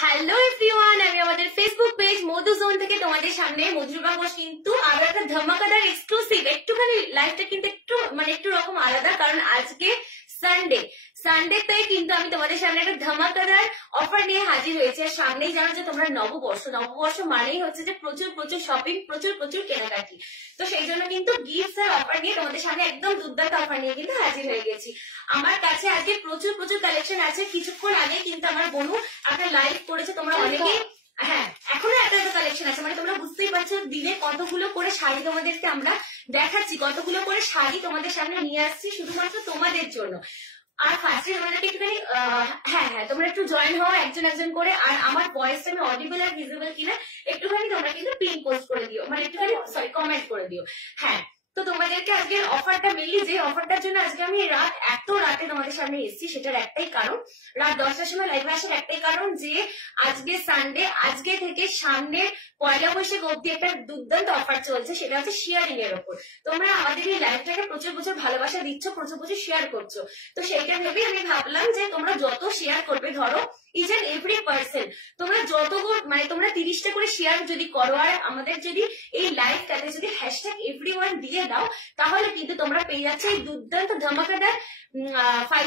Hello everyone, আমি আমাদের Facebook page মধু zone থেকে তোমাদের সামনে মধুরবা ঘোষ কিন্তু আরো একটা ধামাকাদার এক্সক্লুসিভ একটুখানি লাইভটা কিন্তু একটু রকম আলাদা, কারণ আজকে সানডেতে কিন্তু আমি তোমাদের সামনে একটা ধামাকাদার অফার নিয়ে হাজির হয়েছি। আর সামনেই জানো যে তোমরা নববর্ষ মানেই হচ্ছে যে প্রচুর প্রচুর শপিং, প্রচুর প্রচুর কেনাকাটি। তো সেই জন্য কিন্তু গিফটস আর অফার নিয়ে তোমাদের সামনে একদম দুর্দান্ত অফার নিয়ে কিন্তু হাজির হয়ে গেছি। আমার কাছে আজকে প্রচুর প্রচুর কালেকশন আছে। কিছুক্ষণ আগে কিন্তু আমার বোনু একটা লাইভ করেছে, তোমরা অনেকেই, হ্যাঁ এখনো একটা কালেকশন আছে, মানে তোমরা বুঝতেই পারছো দিনে কতগুলো করে শাড়ি তোমাদেরকে আমরা দেখাচ্ছি, কতগুলো করে শাড়ি তোমাদের সামনে নিয়ে আসছি শুধুমাত্র তোমাদের জন্য। আর ফার্স্টে তোমাদেরকে একটুখানি হ্যাঁ তোমরা একটু জয়েন হও একজন একজন করে। আর আমার ভয়েসটা আমি অডিবল আর ভিজিবল কিনা একটুখানি তোমরা কিন্তু পিন পোস্ট করে দিও, মানে একটুখানি কমেন্ট করে দিও। হ্যাঁ, তো তোমাদেরকে আজকে অফারটা মিলি, যে অফারটার জন্য আজকে আমি এত রাতে তোমাদের সামনে এসেছি সেটার একটাই কারণ, রাত 10টার সময় লাইভে আসার একটাই কারণ যে আজকে সানডে, আজকে থেকে সামনে পয়লা বৈশাখ অব্দি একটা দুর্দান্ত অফার চলছে, সেটা হচ্ছে শেয়ারিং এর ওপর। তোমরা আমাদের এই লাইভটাকে প্রচুর প্রচুর ভালোবাসা দিচ্ছ, প্রচুর প্রচুর শেয়ার করছো। তো সেইটা ভেবে আমি ভাবলাম যে তোমরা যত শেয়ার করবে, ধরো ইচ এন্ড এভরি পার্সন তোমরা মানে তোমরা 30টা করে শেয়ার যদি করো আর আমাদের যদি এই লাইভটাতে যদি হ্যাশট্যাগ এভরিওয়ান দিয়ে দাও, তাহলে কিন্তু তোমরা পেয়ে যাচ্ছে এই দুর্দান্ত ধামাকাদার 5